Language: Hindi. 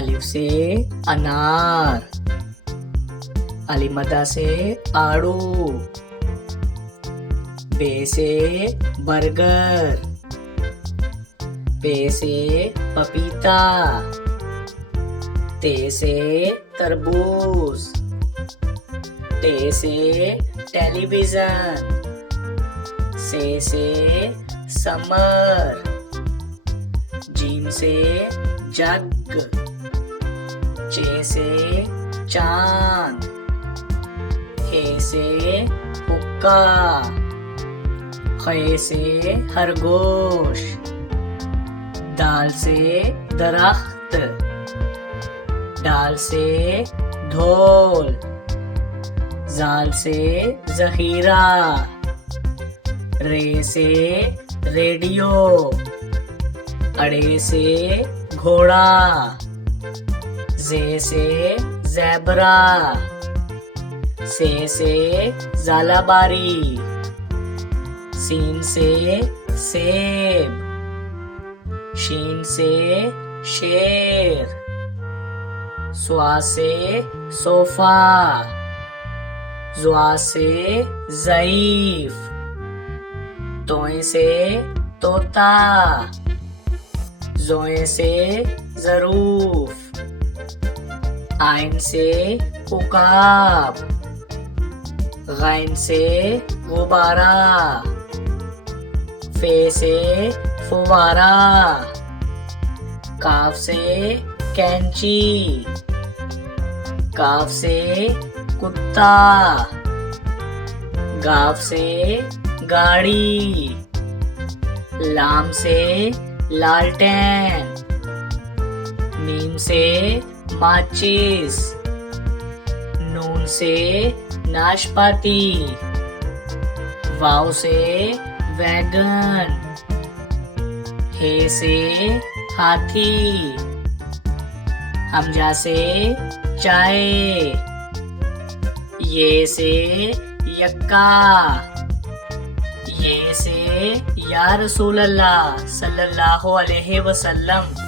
अलिफ से अनार, अलिमदा से आड़ू, बे से बर्गर, पे से पपीता, ते से तरबूज, टे से टेलीविजन, से समर, जीम से जग, चे से चांद, हे से हुक्का, खे से खरगोश, दाल से दरख्त, डाल से ढोल, जाल से जखीरा, रे से रेडियो, अड़े से घोड़ा, जे से ज़ेबरा, से ज़ालाबारी, सीन से सेब, शीन से शेर, स्वा से सोफा, ज़्वा से ज़ईफ, तोए से तोता, ज़ोए से ज़रूफ, आइन से उकाब, गैन से गुब्बारा, फे से फुवारा, काफ से कैंची, काफ से कुत्ता, गाफ से गाड़ी, लाम से लालटेन, मीम से माचिस, नून से नाशपाती, वाव से वैगन, हे से हाथी, हमजा से चाय, ये से यक्का, ये से या रसूल अल्लाह सल्लल्लाहु अलैहि वसल्लम।